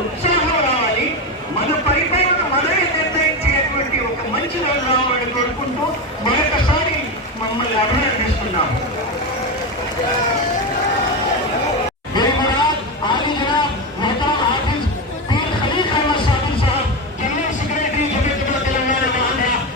ఉత్సాహం రావాలి, మన పరిపాలన మనమే నిర్ణయించేటువంటి ఒక మంచి రోజు రావాలని కోరుకుంటూ మరొకసారి మమ్మల్ని అభినందిస్తున్నాం.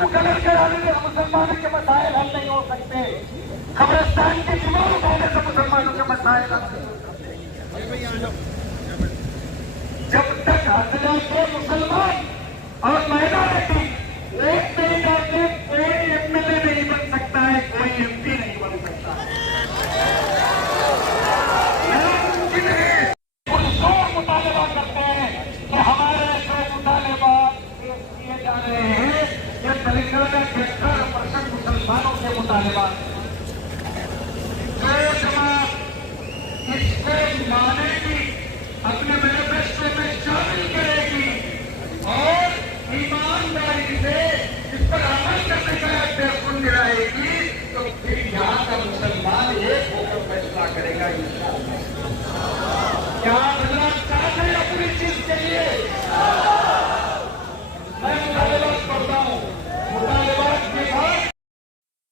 کو کلر کرانے سے مسلمانوں کے مسائل حل نہیں ہو سکتے. قبرستان کی دیوار اٹھانے سے مسلمانوں کے مسائل حل نہیں ہو سکتے. جب تک حضرات مسلمان اور مائنارٹی ووٹ نہیں ڈالتے کوئی ایم ایل اے نہیں بن سکتا ہے, کوئی ایم پی نہیں بن سکتا ہے. مطالبہ کرتے ہیں کہ ہمارے جو مطالبات پیش کیے جا رہے ہیں یہ تلنگانہ کے 18% مسلمانوں کے مطالبات ہیں. جو جماعت اس کو مانے گی, اپنے مینیفیسٹو میں شامل کرے گی اور ایمانداری سے اس پر عمل کرنے کا پیغام دلائے گی, تو پھر یہاں کا مسلمان ایک ہو کر فیصلہ کرے گا انشاءاللہ. کیا حضرات چاہتے ہیں اپنی چیز کے لیے؟ میں مطالبات کرتا ہوں, مطالبات کے بعد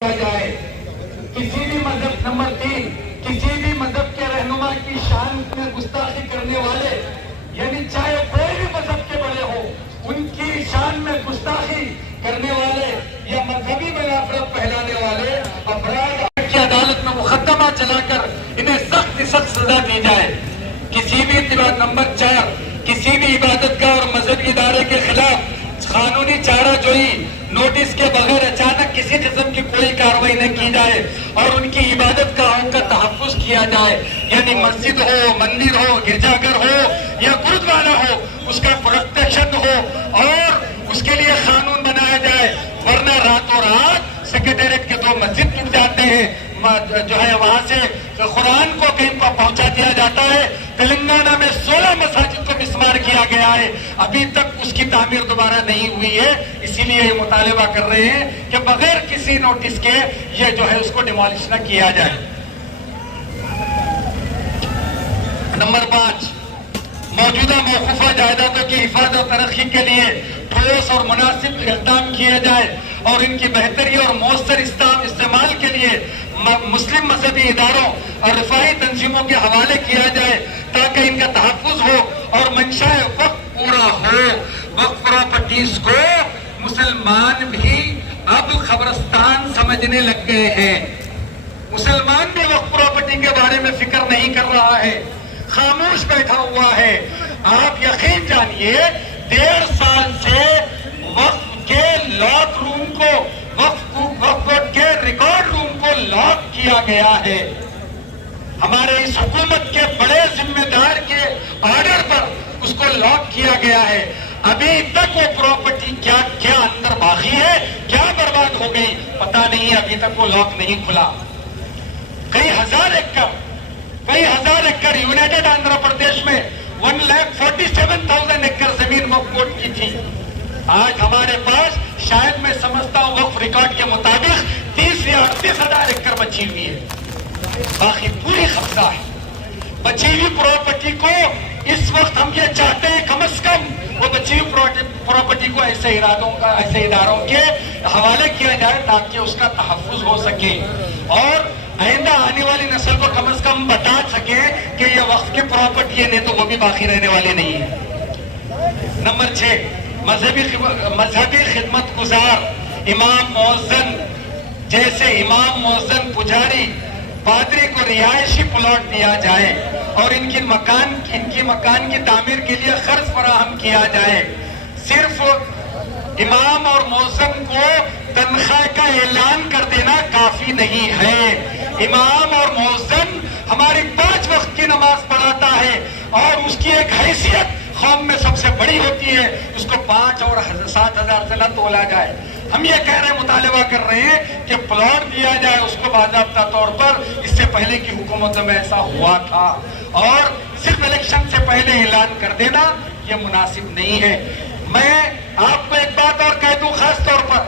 کیا جائے کسی بھی مذہب. نمبر 3, کسی بھی مذہب کے رہنما کی شان میں گستاخی کرنے والے, یعنی چاہے کوئی بھی مذہب کے بڑے ہو, ان کی شان میں گستاخی کرنے والے یا مذہبی میں نفرت پھیلانے والے افراد کی عدالت میں مقدمہ چلا کر انہیں سخت سخت سزا دی جائے. کسی بھی نمبر 4, کسی بھی عبادت گاہ اور مذہبی ادارے کے خلاف قانونی چارہ جوئی نوٹس کے بغیر اچانک کسی قسم کی کوئی کارروائی نہ کی جائے اور ان کی عبادت گاہوں کا تحفظ کیا جائے. یعنی مسجد ہو, مندر ہو, گرجا گھر ہو یا گرودوارا ہو, اس کا پروٹیکشن ہو اور اس کے لیے قانون بنایا جائے. ورنہ راتوں رات سیکریٹریٹ کے 2 مسجد ٹوٹ جاتے ہیں, جو ہے وہاں سے قرآن کو کہیں پر پہنچا دیا جاتا ہے. تلنگانہ میں 16 مساجد کو مسمار کیا گیا ہے, ابھی تک اس کی تعمیر دوبارہ نہیں ہوئی ہے. اسی لیے یہ مطالبہ کر رہے ہیں کہ بغیر کسی نوٹس کے یہ جو ہے اس کو ڈیمالش نہ کیا جائے. نمبر 5, موجودہ موقوفہ جائیدادوں کی حفاظت و ترقی کے لیے ٹھوس اور مناسب اقدام کیے جائے اور ان کی بہتری اور مؤثر استعمال کے لیے مسلم مذہبی اداروں اور رفاہی تنظیموں کے حوالے کیا جائے تاکہ ان کا تحفظ ہو اور منشاء وقف پورا ہو. وقف پراپرٹیز کو مسلمان بھی اب قبرستان سمجھنے لگ گئے ہیں. مسلمان بھی وقف پراپرٹی کے بارے میں فکر نہیں کر رہا ہے, خاموش بیٹھا ہوا ہے. آپ یقین جانیے 1.5 سال سے وقف کے لاک روم کو, وقف بورڈ کے ریکارڈ روم کو لاک کیا گیا ہے. ہمارے اس حکومت کے بڑے ذمہ دار کے آرڈر پر اس کو لاک کیا گیا ہے. ابھی تک وہ پراپرٹی کیا اندر باقی ہے, کیا برباد ہو گئی پتہ نہیں, ابھی تک وہ لاک نہیں کھلا. کئی ہزار ایکڑ یونائٹڈ آندھرا پردیش میں 1,47,000 ایکڑ زمین وقف بورڈ کی تھی. آج ہمارے پاس شاید میں سمجھتا ہوں وقف ریکارڈ کے مطابق 30 یا 38,000 ایکڑ بچی ہوئی ہے, باقی پوری قبضہ ہے. بچی ہوئی پراپرٹی کو اس وقت ہم یہ چاہتے ہیں کم از کم وہ بچی ہوئی پراپرٹی کو ایسے اداروں کے حوالے کیا جائے تاکہ اس کا تحفظ ہو سکے اور آئندہ آنے والی نسل کو کم از کم بتا سکے کہ یہ وقت کی پراپرٹی ہے, نہیں تو وہ بھی باقی رہنے والی نہیں ہے. نمبر 6, مذہبی خدمت گزار امام مؤذن جیسے امام مؤذن پجاری پادری کو رہائشی پلاٹ دیا جائے اور ان کی مکان کی تعمیر کے لیے خرچ فراہم کیا جائے. صرف امام اور مؤذن کو تنخواہ کا اعلان کر دینا کافی نہیں ہے. امام اور مؤذن ہماری 5 وقت کی نماز پڑھاتا ہے اور اس کی ایک حیثیت قوم میں سب سے بڑی ہوتی ہے, اس کو 5 اور 7,000 سے نہ تولا جائے. ہم یہ کہہ رہے ہیں, مطالبہ کر رہے ہیں کہ پلاٹ دیا جائے اس کو باضابطہ طور پر. اس سے پہلے کی حکومتوں میں ایسا ہوا تھا اور صرف الیکشن سے پہلے اعلان کر دینا یہ مناسب نہیں ہے. میں آپ کو ایک بات اور کہہ دوں خاص طور پر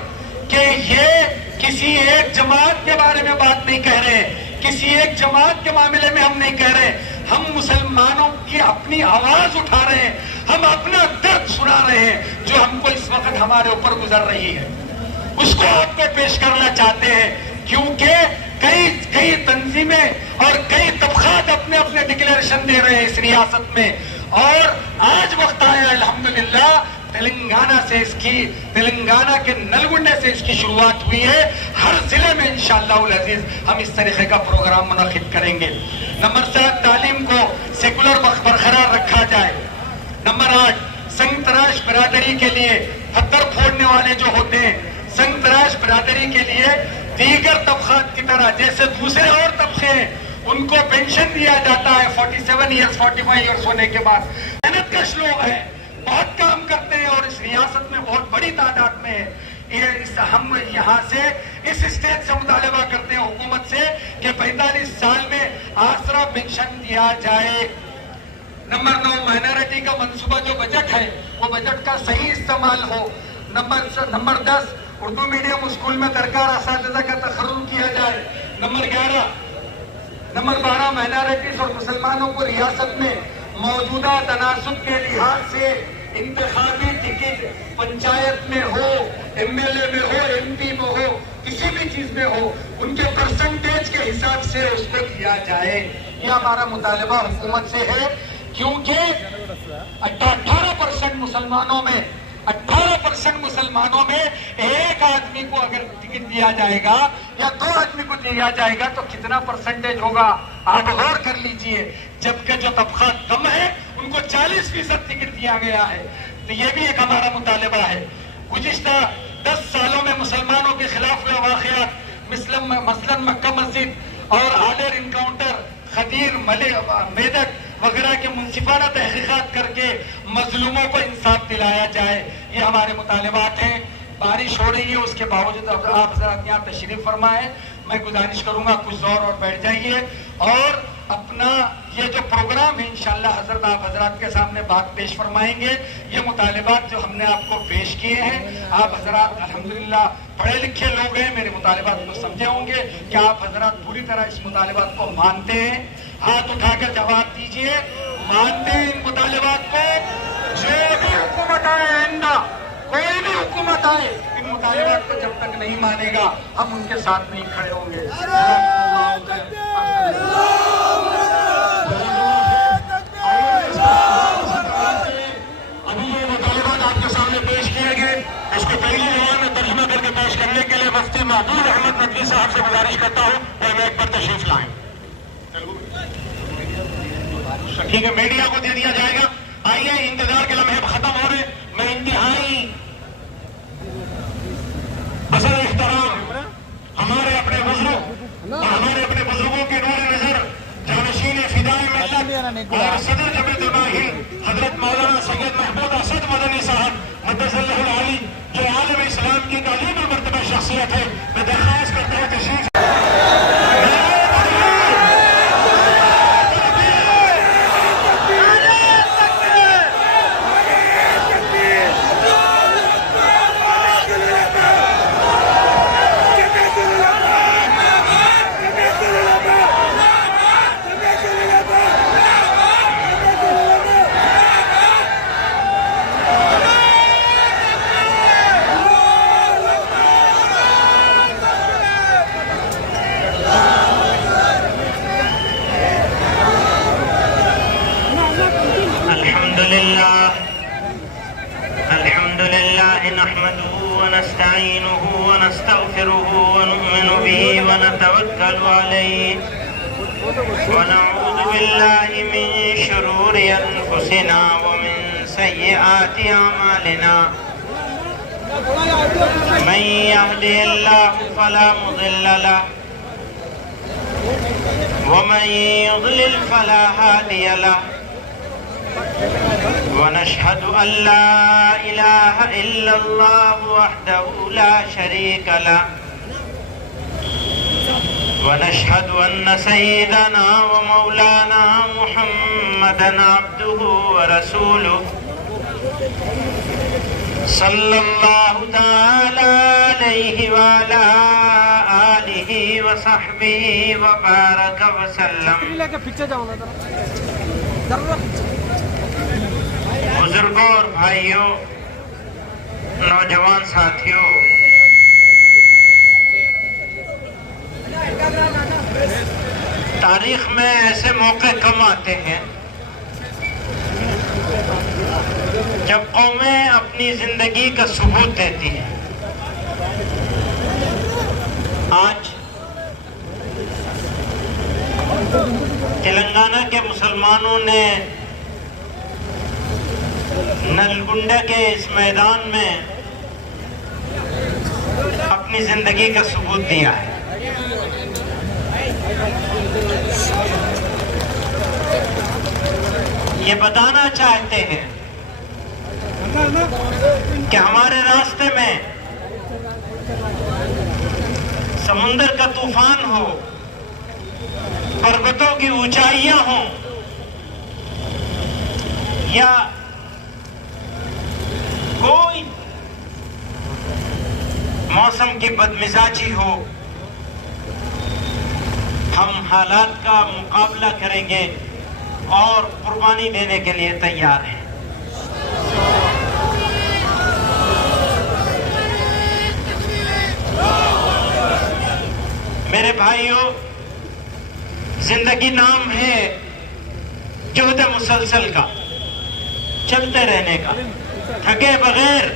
کہ یہ کسی ایک جماعت کے بارے میں بات نہیں کہہ رہے, کسی ایک جماعت کے معاملے میں ہم نہیں کہہ رہے. ہم مسلمانوں کی اپنی آواز اٹھا رہے ہیں, ہم اپنا درد سنا رہے ہیں جو ہم کو اس وقت ہمارے اوپر گزر رہی ہے, اس کو آپ کو پیش کرنا چاہتے ہیں. کیونکہ کئی تنظیمیں اور کئی طبقات اپنے ڈکلیریشن دے رہے ہیں اس ریاست میں, اور آج وقت آیا الحمدللہ تلنگانہ کے نلگنڈے سے اس کی شروعات ہوئی ہے. ہر ضلع میں انشاءاللہ العزیز ہم اس طریقے کا پروگرام منعقد کریں گے. نمبر 7 تعلیم کو سیکولر برقرار رکھا جائے. نمبر 8 سنگ تراش برادری کے لیے پتھر پھوڑنے والے جو ہوتے ہیں سنگ تراش برادری کے لیے دیگر طبقات کی طرح جیسے دوسرے اور طبقے ہیں ان کو پینشن دیا جاتا ہے 47 ایئرس 45 ایئرس ہونے کے بعد. محنت کش لوگ ہیں, بہت کام کرتے ہیں اور اس ریاست میں بہت بڑی تعداد میں ہے. ہم یہاں سے اس اسٹیج سے مطالبہ کرتے ہیں حکومت سے کہ 45 سال میں آسرا پینشن دیا جائے. نمبر 9 مائنارٹی کا منصوبہ جو بجٹ ہے وہ بجٹ کا صحیح استعمال ہو. نمبر 10 اردو میڈیم اسکول میں درکار اساتذہ کا تخرج کیا جائے. نمبر 12 مائنارٹیز اور مسلمانوں کو ریاست میں موجودہ تناسب کے لحاظ سے انتخابی ٹکٹ پنچایت میں ہو, ایم ایل اے میں ہو, ایم پی میں ہو, کسی بھی چیز میں ہو, ان کے پرسنٹیج کے حساب سے اس کو دیا جائے. یہ ہمارا مطالبہ حکومت سے ہے کیونکہ 18% مسلمانوں میں ایک آدمی کو اگر ٹکٹ دیا جائے گا یا 2 آدمی کو دیا جائے گا تو کتنا پرسنٹیج ہوگا آپ غور کر لیجئے. جبکہ جو طبقات کم ہے ان کو 40% ٹکٹ دیا گیا ہے. تو یہ بھی ایک ہمارا مطالبہ ہے. گزشتہ 10 سالوں میں مسلمانوں کے خلاف ہوئے واقعات مثلا مکہ مسجد اور آڈر انکاؤنٹر خدیر میدک وغیرہ کے منصفانہ تحقیقات کر کے مظلوموں کو انصاف دلایا جائے. یہ ہمارے مطالبات ہیں. بارش ہو رہی ہے اس کے باوجود آپ حضرات یہاں تشریف فرمائے. میں گزارش کروں گا کچھ دور اور بیٹھ جائیے اور اپنا یہ جو پروگرام ہے انشاءاللہ آپ حضرات کے سامنے بات پیش فرمائیں گے. یہ مطالبات جو ہم نے آپ کو پیش کیے ہیں آپ حضرات الحمدللہ پڑھے لکھے لوگ ہیں, میرے مطالبات کو سمجھے ہوں گے کہ آپ حضرات پوری طرح اس مطالبات کو مانتے ہیں. ہاتھ اٹھا کر جواب دیجئے مانتے ہیں ان مطالبات کو. جو بھی حکومت آئے آئندہ کوئی بھی حکومت آئے ان مطالبات کو جب تک نہیں مانے گا ہم ان کے ساتھ نہیں کھڑے ہوں گے. ابھی یہ مطالبات آپ کے سامنے پیش کیے گئے. اس کو پہلی زبان میں ترجمہ کر کے پیش کرنے کے لیے مفتی محمود احمد ندوی صاحب سے گزارش کرتا ہوں کہ میک پر تشریف لائیں. ٹھیک ہے, میڈیا کو دے دیا جائے گا. آئیے, انتظار کے لمحے ختم ہو رہے. میں انتہائی اثر احترام ہمارے اپنے بزرگوں کے نور نظر جانشین فدائے ملت اور صدر جمعیت الماہی حضرت مولانا سید محمود اسد مدنی صاحب مدث اللہ العالی جو عالم اسلام کی تعلیم اور مرتبہ شخصیت ہے, میں درخواست کرتا ہوں تشریف الحمد لله نحمده ونستعينه ونستغفره ونؤمن به ونتوكل عليه ونعوذ بالله من شرور أنفسنا ومن سيئات أعمالنا. من يهده الله فلا مضل له ومن يضلل فلا هادي له. ونشهد أن لا إله إلا الله وحده لا شريك له ونشهد أن سيدنا ومولانا محمدا عبده ورسوله صلى الله تعالى عليه وعلى آله وصحبه وبارك وسلم. بزرگوں اور بھائیوں, نوجوان ساتھیوں, تاریخ میں ایسے موقع کم آتے ہیں جب قومیں اپنی زندگی کا ثبوت دیتی ہیں. آج تلنگانہ کے مسلمانوں نے نلگنڈا کے اس میدان میں اپنی زندگی کا ثبوت دیا ہے. یہ بتانا چاہتے ہیں کہ ہمارے راستے میں سمندر کا طوفان ہو، پروتوں کی اونچائیاں ہوں، یا کوئی موسم کی بدمزاجی ہو، ہم حالات کا مقابلہ کریں گے اور قربانی دینے کے لیے تیار ہیں. میرے بھائیوں، زندگی نام ہے جہد مسلسل کا، چلتے رہنے کا، تھکے بغیر،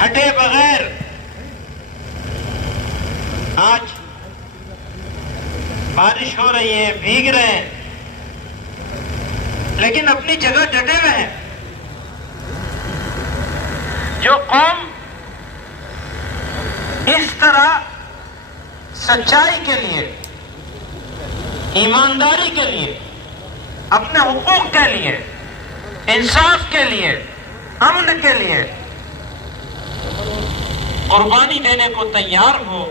ہٹے بغیر. آج بارش ہو رہی ہے، بھیگ رہے ہیں، لیکن اپنی جگہ ڈٹے ہوئے ہیں. جو قوم اس طرح سچائی کے لیے، ایمانداری کے لیے، اپنے حقوق کے لیے، انصاف کے لیے، امن کے لیے قربانی دینے کو تیار ہو،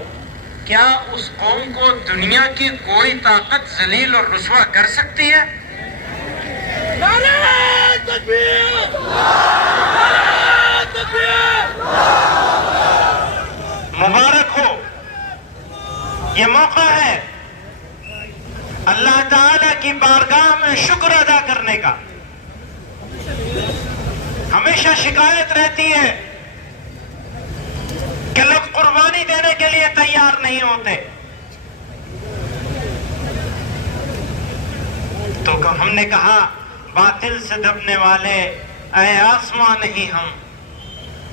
کیا اس قوم کو دنیا کی کوئی طاقت ذلیل اور رسوا کر سکتی ہے؟ نعرہ تکبیر! نعرہ تکبیر! مبارک ہو، یہ موقع ہے اللہ تعالی کی بارگاہ میں شکر ادا کرنے کا. ہمیشہ شکایت رہتی ہے کہ لوگ قربانی دینے کے لیے تیار نہیں ہوتے. تو ہم نے کہا باطل سے دبنے والے اے آسمان نہیں ہم،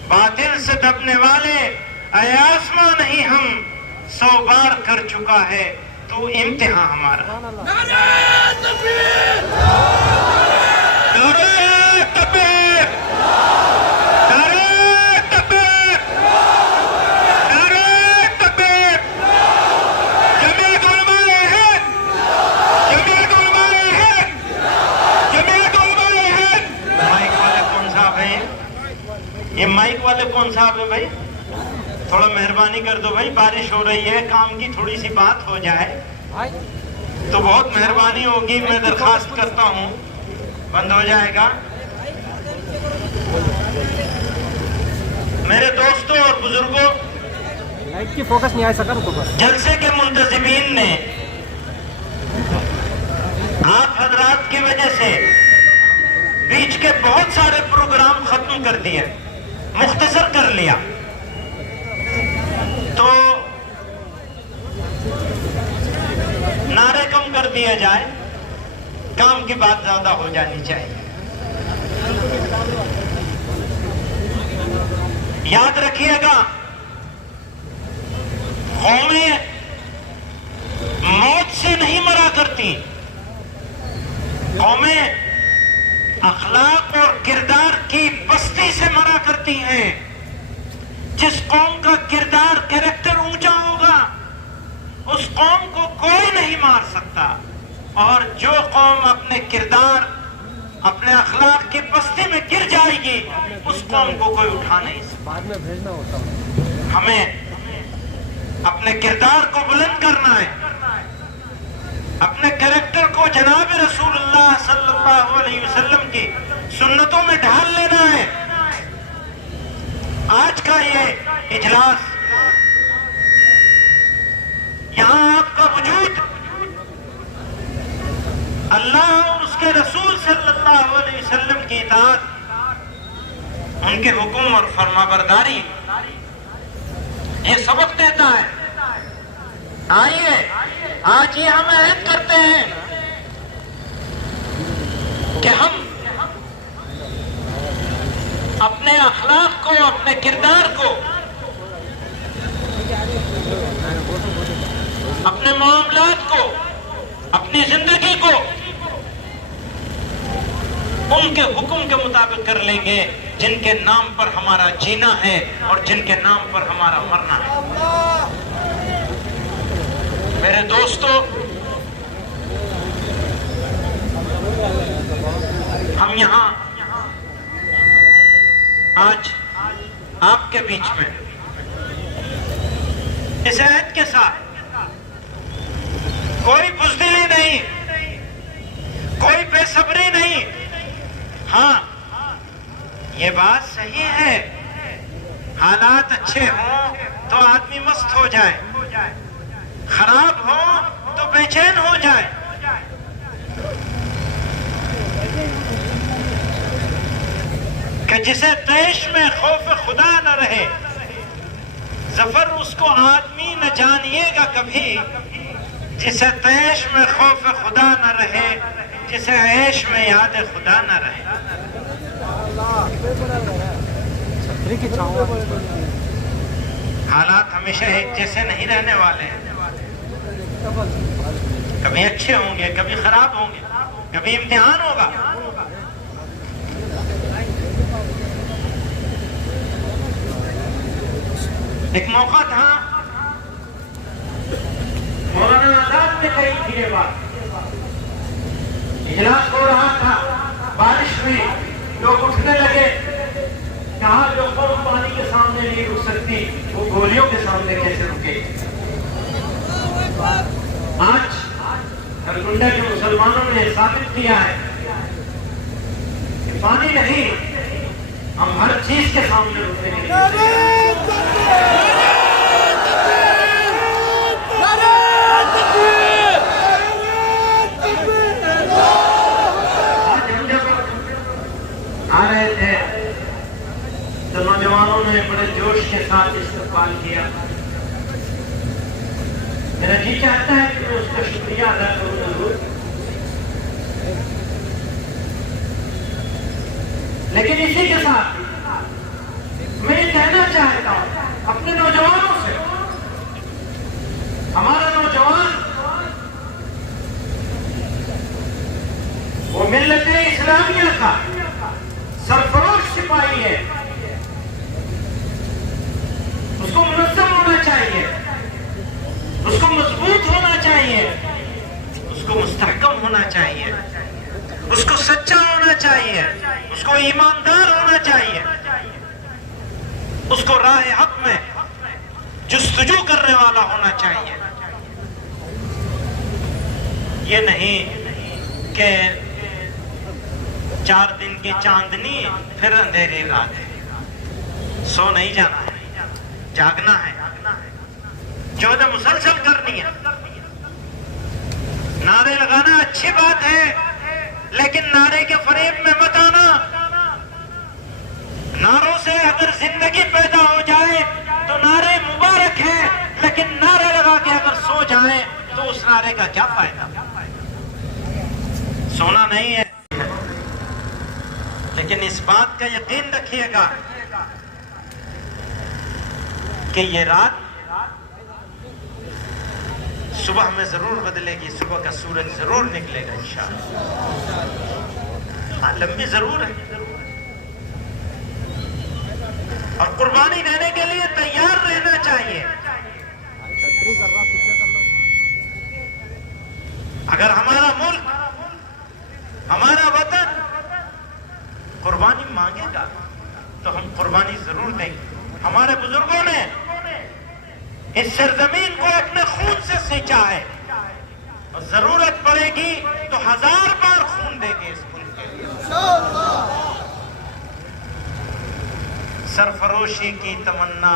باطل سے دبنے والے اے آسمان نہیں ہم، 100 بار کر چکا ہے تو امتحان ہمارا. نعرہ تکبیر! نعرہ تکبیر! نعرہ تکبیر! نعرہ تکبیر! جمعیت علماء ہند! جمعیت علماء ہند! جمعیت علماء ہند! مائک والے کون صاحب ہیں؟ یہ مائک والے کون صاحب ہیں بھائی؟ تھوڑا مہربانی کر دو بھائی، بارش ہو رہی ہے، کام کی تھوڑی سی بات ہو جائے تو بہت مہربانی ہوگی. میں درخواست کرتا ہوں، بند ہو جائے گا. میرے دوستوں اور بزرگوں، لائٹ کی فوکس نہیں آ سکا تو بس. جلسے کے منتظمین نے آپ حضرات کی وجہ سے بیچ کے بہت سارے پروگرام ختم کر دیے، مختصر کر لیا. تو نعرے کم کر دیا جائے، کام کی بات زیادہ ہو جانی چاہیے. یاد رکھیے گا، قومیں موت سے نہیں مرا کرتی، قومیں اخلاق اور کردار کی پستی سے مرا کرتی ہیں. جس قوم کا کردار کریکٹر اونچا ہوگا اس قوم کو کوئی نہیں مار سکتا، اور جو قوم اپنے کردار، اپنے اخلاق کی پستی میں گر جائے گی اس قوم کو کوئی اٹھا نہیں سکتا. بعد میں بھیجنا ہوتا. ہمیں اپنے کردار کو بلند کرنا ہے، اپنے کریکٹر کو جناب رسول اللہ صلی اللہ علیہ وسلم کی سنتوں میں ڈھال لینا ہے. آج کا یہ اجلاس، یہاں آپ کا وجود اللہ اور اس کے رسول صلی اللہ علیہ وسلم کی اطاعت، ان کے حکم اور فرما برداری یہ سبق دیتا ہے. آئیے آج یہ ہم عہد کرتے ہیں کہ ہم اخلاق کو، اپنے کردار کو، اپنے معاملات کو، اپنی زندگی کو ان کے حکم کے مطابق کر لیں گے جن کے نام پر ہمارا جینا ہے اور جن کے نام پر ہمارا مرنا ہے۔ میرے دوستو، ہم یہاں آج آپ کے بیچ میں اس عہد کے ساتھ کوئی بزدلی نہیں، کوئی بے صبری نہیں، ہاں یہ بات صحیح ہے حالات اچھے ہوں تو آدمی مست ہو جائے، خراب ہو تو بے چین ہو جائے، کہ جسے طیش میں خوف خدا نہ رہے، ظفر اس کو آدمی نہ جانیے گا کبھی، جسے طیش میں خوف خدا نہ رہے، جسے عیش میں یاد خدا نہ رہے۔ حالات ہمیشہ ایک جیسے نہیں رہنے والے ہیں، کبھی اچھے ہوں گے، کبھی خراب ہوں گے، کبھی امتحان ہوگا۔ ایک موقع تھا مولانا آزاد نے کہی تھی یہ بات، اجلاس ہو رہا تھا، بارش میں لوگ اٹھنے لگے، کہا جو قوم پانی کے سامنے نہیں رک سکتی وہ گولیوں کے سامنے کیسے رکے۔ آج نلگنڈا کے مسلمانوں نے ثابت کیا ہے کہ پانی نہیں، ہم ہر چیز کے سامنے رکنے کے لیے آ رہے تھے تو نوجوانوں نے بڑے جوش کے ساتھ استقبال کیا۔ میرا جی چاہتا ہے کہ میں اس کا شکریہ ادا کروں ضرور، لیکن اسی کے ساتھ میں یہ کہنا چاہتا ہوں اپنے نوجوانوں سے، ہمارا نوجوان وہ ملت اسلامیہ کا سرفروش سپاہی ہے، اس کو منظم ہونا چاہیے، اس کو مضبوط ہونا چاہیے، اس کو مستحکم ہونا چاہیے، اس کو سچا ہونا چاہیے، اس کو ایماندار ہونا چاہیے، اس کو راہ حق میں جستجو کرنے والا ہونا چاہیے۔ یہ نہیں کہ 4 دن کی چاندنی پھر اندھیری رات ہے، سو نہیں جانا ہے، جاگنا ہے، جہد مسلسل کرنی ہے۔ نعرے لگانا اچھی بات ہے، لیکن نعرے کے فریب میں مت آنا۔ نعروں سے اگر زندگی پیدا ہو جائے تو نعرے مبارک ہیں، لیکن نعرے لگا کے اگر سو جائیں تو اس نعرے کا کیا فائدہ؟ سونا نہیں ہے، لیکن اس بات کا یقین رکھیے گا کہ یہ رات صبح میں ضرور بدلے گی، صبح کا سورج ضرور نکلے گا انشاءاللہ۔ ہاں لمبی ضرور ہے، اور قربانی دینے کے لیے تیار رہنا چاہیے۔ اگر ہمارا ملک، ہمارا وطن قربانی مانگے گا تو ہم قربانی ضرور دیں گے۔ ہمارے بزرگوں نے اس سرزمین کو اپنے خون سے سینچا ہے، اور ضرورت پڑے گی تو 1000 بار خون دیں گے اس ملک کے لیے۔ سرفروشی کی تمنا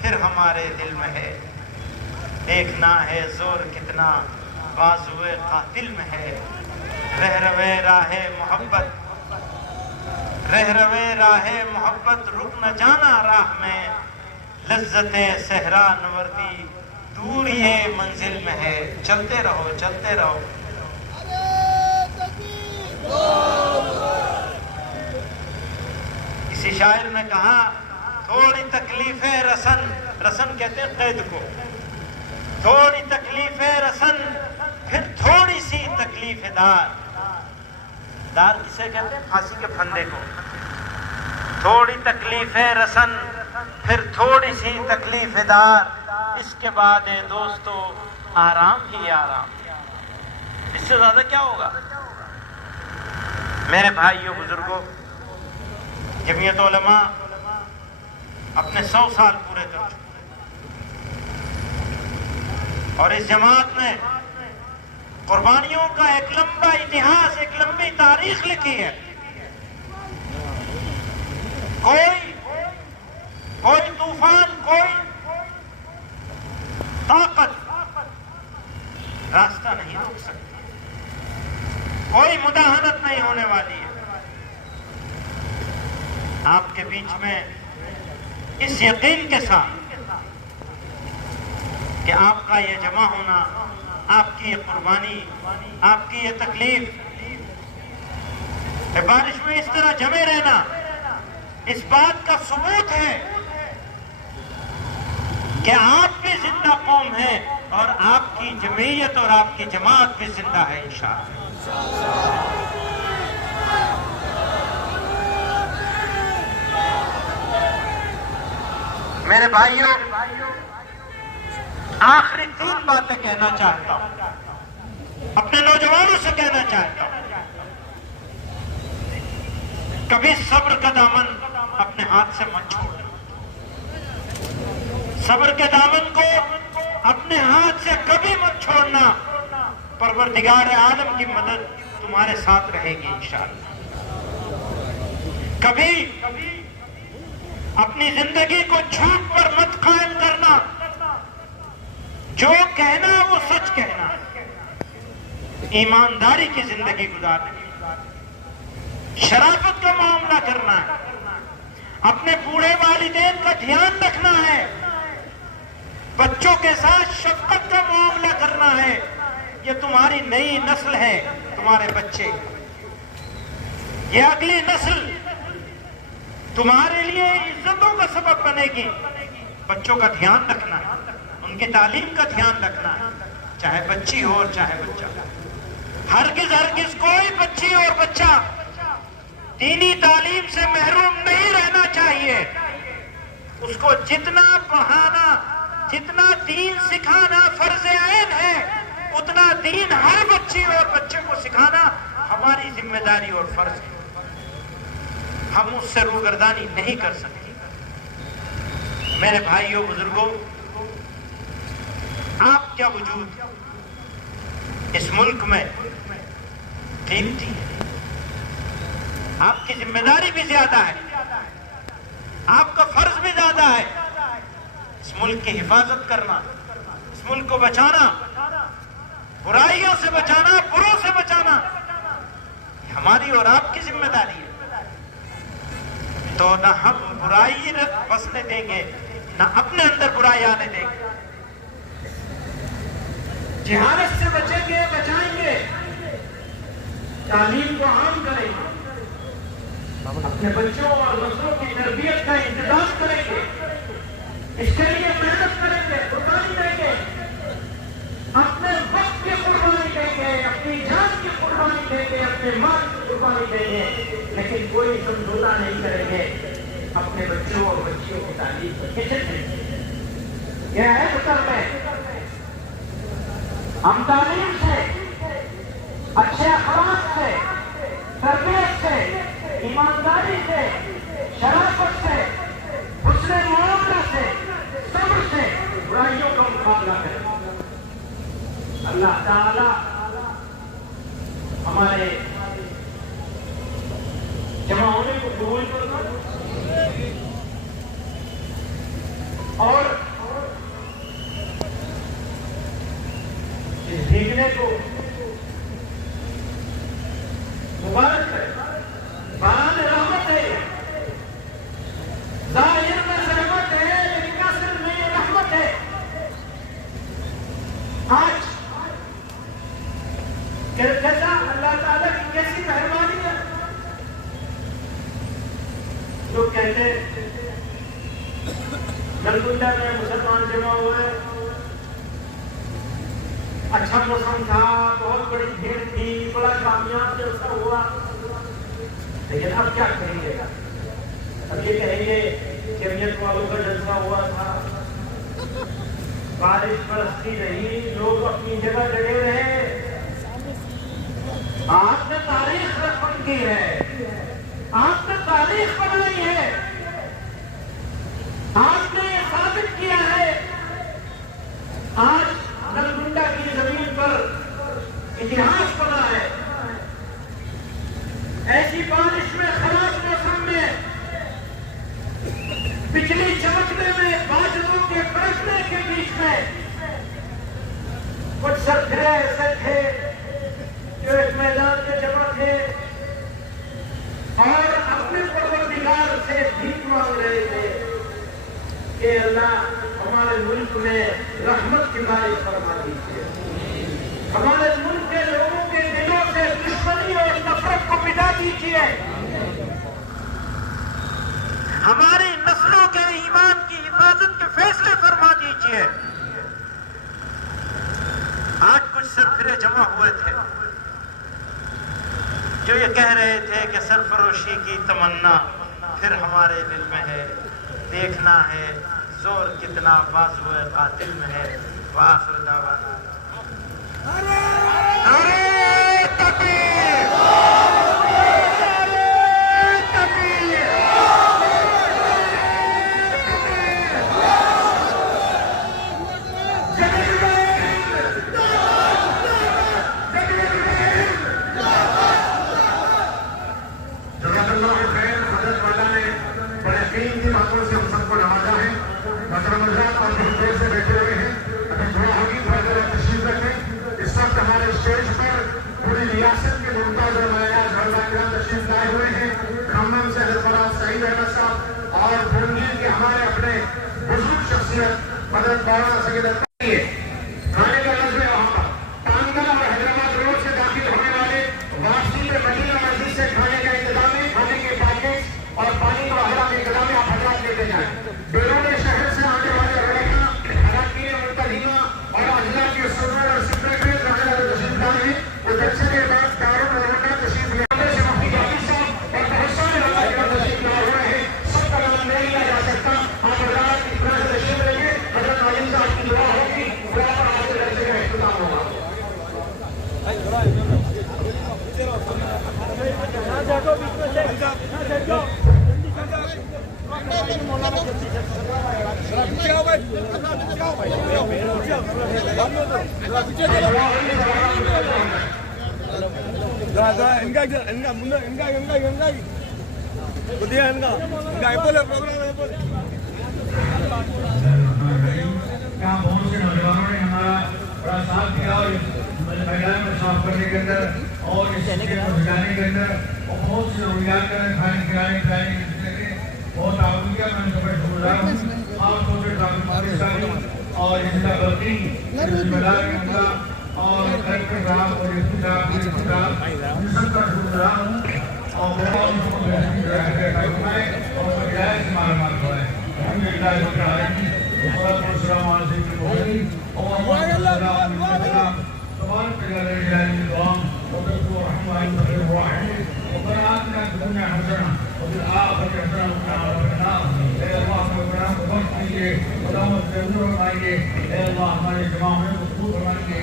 پھر ہمارے دل میں ہے، دیکھنا ہے زور کتنا بازوئے قاتل میں ہے۔ رہ روے راہ محبت، رہ روے راہ محبت، رک نہ جانا راہ میں، لذت صحرا نوردی دور یہ منزل میں ہے۔ چلتے رہو، چلتے رہو۔ اسی شاعر نے کہا تھوڑی تکلیفیں رسن، رسن کہتے ہیں قید کو، تھوڑی تکلیفیں رسن پھر تھوڑی سی تکلیف دار، دار کسے کہتے ہیں؟ پھانسی کے پھندے کو، تھوڑی تکلیفیں رسن پھر تھوڑی سی تکلیف دار، اس کے بعد دوستو آرام ہی آرام، اس سے زیادہ کیا ہوگا؟ میرے بھائیوں بزرگوں، جمعیت علماء اپنے 100 سال پورے کر چکے اور اس جماعت نے قربانیوں کا ایک لمبا اتہاس، ایک لمبی تاریخ لکھی ہے۔ کوئی طوفان، کوئی طاقت راستہ نہیں روک سکتی، کوئی مداہنت نہیں ہونے والی ہے۔ آپ کے بیچ میں اس یقین کے ساتھ کہ آپ کا یہ جمع ہونا، آپ کی یہ قربانی، آپ کی یہ تکلیف، بارش میں اس طرح جمے رہنا، اس بات کا ثبوت ہے کہ آپ بھی زندہ قوم ہیں اور آپ کی جمعیت اور آپ کی جماعت بھی زندہ ہے انشاءاللہ۔ میرے بھائیوں، آخری 3 باتیں کہنا چاہتا ہوں، اپنے نوجوانوں سے کہنا چاہتا ہوں، کبھی صبر کا دامن اپنے ہاتھ سے مت چھوڑنا، صبر کے دامن کو اپنے ہاتھ سے کبھی مت چھوڑنا، پروردگار عالم کی مدد تمہارے ساتھ رہے گی انشاءاللہ۔ کبھی اپنی زندگی کو جھوٹ پر مت قائم کرنا، جو کہنا وہ سچ کہنا، ایمانداری کی زندگی گزارنا، شرافت کا معاملہ کرنا ہے، اپنے بوڑھے والدین کا دھیان رکھنا ہے، بچوں کے ساتھ شفقت کا معاملہ کرنا ہے۔ یہ تمہاری نئی نسل ہے، تمہارے بچے، یہ اگلی نسل تمہارے لیے عزتوں کا سبب بنے گی۔ بچوں کا دھیان رکھنا ہے، ان کی تعلیم کا دھیان رکھنا ہے، چاہے بچی ہو اور چاہے بچہ۔ ہرگز کوئی بچی اور بچہ دینی تعلیم سے محروم نہیں رہنا چاہیے۔ اس کو جتنا پڑھانا، جتنا دین سکھانا فرض عین ہے، اتنا دین ہر بچی اور بچے کو سکھانا ہماری ذمہ داری اور فرض ہے۔ ہم اس سے روگردانی نہیں کر سکتے۔ میرے بھائیوں بزرگوں، آپ کیا وجود اس ملک میں قیمتی ہے، آپ کی ذمہ داری بھی زیادہ ہے، آپ کا فرض بھی زیادہ ہے۔ اس ملک کی حفاظت کرنا، اس ملک کو بچانا، برائیوں سے بچانا، بروں سے بچانا، ہماری اور آپ کی ذمہ داری ہے۔ تو نہ ہم برائی بسنے دیں گے، نہ اپنے اندر برائی آنے دیں گے۔ جہالت سے بچیں گے، بچائیں گے، تعلیم کو عام کریں گے، اپنے بچوں اور نسلوں کی تربیت کا انتظام کریں گے، اس کے لیے محنت کریں گے، قربانی دیں گے، اپنے وقت کی قربانی دیں گے، اپنی جان کی قربانی دیں گے، اپنے مال کی قربانی دیں گے، لیکن کوئی سمجھوتا نہیں کریں گے اپنے بچوں اور بچیوں کی تعلیم کو کیسے کریں گے؟ یہ ہے مطلب ہے ہم تعلیم سے، اچھے اخلاق سے، تربیت سے، ایمانداری سے، شرافت سے، حسن معاملہ سے، صبر سے برائیوں کا مقابلہ کریں۔ اللہ تعالی ہمارے جمع ہونے کو قبول کرنا اور اس بھیگنے کو مبارک کرے۔ باران رحمت ہے، ظاہر میں رحمت ہے، لیکن کاصل میں رحمت ہے۔ آج کیسا اللہ تعالیٰ کی کیسی مہربانی ہے جو کہ تھے نلگنڈا میں مسلمان جمع ہوئے، اچھا موسم تھا، بہت بڑی بھیڑ تھی، بڑا کامیاب جلسہ ہوا، لیکن اب کیا کہیں گے؟ اب یہ کہیں گے جمعیت والوں کا جلسہ ہوا تھا، بارش برستی نہیں، لوگ اپنی جگہ ڈٹے رہے۔ آپ نے تاریخ رقم کی ہے، آپ نے تاریخ بنائی ہے، آپ نے یہ ثابت کیا ہے۔ آج نلگنڈا کی زمین پر اتہاس بنا ہے۔ ایسی بارش میں، خراب موسم میں، بجلی چمکنے میں، باجروں کے برسنے کے بیچ میں کچھ سرکھرے ایسے تھے جو ایک میدان میں جمع تھے اور اپنے پروردگار سے بھیک مانگ رہے تھے کہ اللہ ہمارے ملک میں رحمت کی بارش فرما دیجیے، ہمارے ملک کے لوگوں کے دلوں سے دشمنی اور نفرت کو مٹا دیجیے، ہماری نسلوں کے ایمان کی حفاظت کے فیصلے فرما دیجیے۔ آج کچھ سرکھرے جمع ہوئے تھے جو یہ کہہ رہے تھے کہ سرفروشی کی تمنا پھر ہمارے دل میں ہے، دیکھنا ہے زور کتنا بازو قاتل میں ہے۔ وآخر دعوانا نعرہ تکبیر، حضرت مولانا سید کھانے کا لفظ ہے وہاں کا پانگل اور حیدرآباد روڈ سے داخل ہونے والے واپسی میں مدینہ مسجد سے کھانے کا انتظام ہے، کھانے کے پیکٹ اور پانی کا اہلا کا انتظام ہے، آپ حضرات لیتے جائیں۔ بیرون شہر سے آنے والے رہنا اراکین منتظمہ اور اضلاع کے صدر اور سیکریٹری رہنے والے تشریف لائے ہیں، وہ جلسے کے بعد داروں میں روکا تشریف لے سے مفتی جاوید صاحب اور بہت سارے علماء تشریف لائے ہوئے ہیں، سب کا نام نہیں لیا جا سکتا، آپ حضرات کی طرح سے تشریف لیں گے، حضرت عالم صاحب کی دعا ہوگی، دعا پر آپ کے جلسے کا اختتام ہوگا۔ یہاں بہت سے نوجوانوں نے ہمارا بڑا ساتھ دیا اور میدان میں صاف کرنے کے اندر اور اس چیز کو سجانے کے اندر اور بہت سے رویات کرنے کھانے کھلانے کے بہت تعاون کیا، میں ان کا بڑا شکر گزار ہوں۔ خاص طور سے ڈاکٹر مالک صاحب اور انسا بلقی ذمہ دار عملہ اور کلکٹر صاحب اور یسو صاحب ان سب کا شکر گزار ہوں اور بہت اور ہدایت سے معلومات ہوئے۔ الحمدللہ رب العالمین والصلاة والسلام على سيدنا محمد اللهم صل على محمد تبارك يا ذا الجلال والإكرام وذكر ورحمة الله الرحيم ربنا آتنا في الدنيا حسنة وفي الآخرة حسنة وقنا عذاب النار اے اللہ ہمیں گناہ کو بخش دیجیے، خداوند ضرور فرمائیے، اے اللہ ہمارے جماعت میں قبول فرمائیے،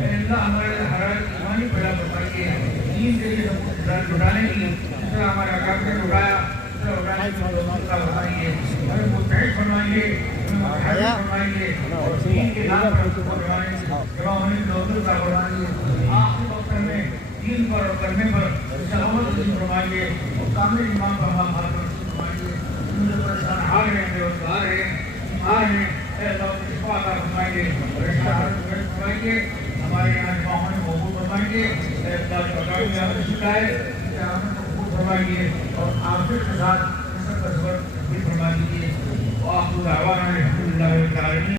اے اللہ ہمارے حرارت ایمانی پیدا فرمائیے، دین کے لیے لٹانے کی جس طرح ہمارے اکابر نے لٹایا اس طرح لٹانے کی توفیق عطا فرمائیے، ہمیں متحد فرمائیے، فرمائیے اور دین کے نام پر فرمائیے، جمع ہونے کی توفیق عطا فرمائیے، آخری وقت میں دین پر اور کرنے پر سلامت نصیب فرمائیے اور کامل ایمان پر ہمارا حال نصیب فرمائیے۔ ہم پریشان حال ہیں، بے روزگار ہیں، بیمار ہیں، اے اللہ شفا عطا فرمائیے، پریشان فرمائیے، ہمارے یہاں جمع ہونے کو قبول فرمائیے، اے اللہ جو اکابر میں ہمیں سکھائے اس سے ہمیں قبول فرمائیے اور آخر کے ساتھ اس کا صبر بھی فرما دیجیے۔ وآخر دعوانا الحمدللہ رب العالمین۔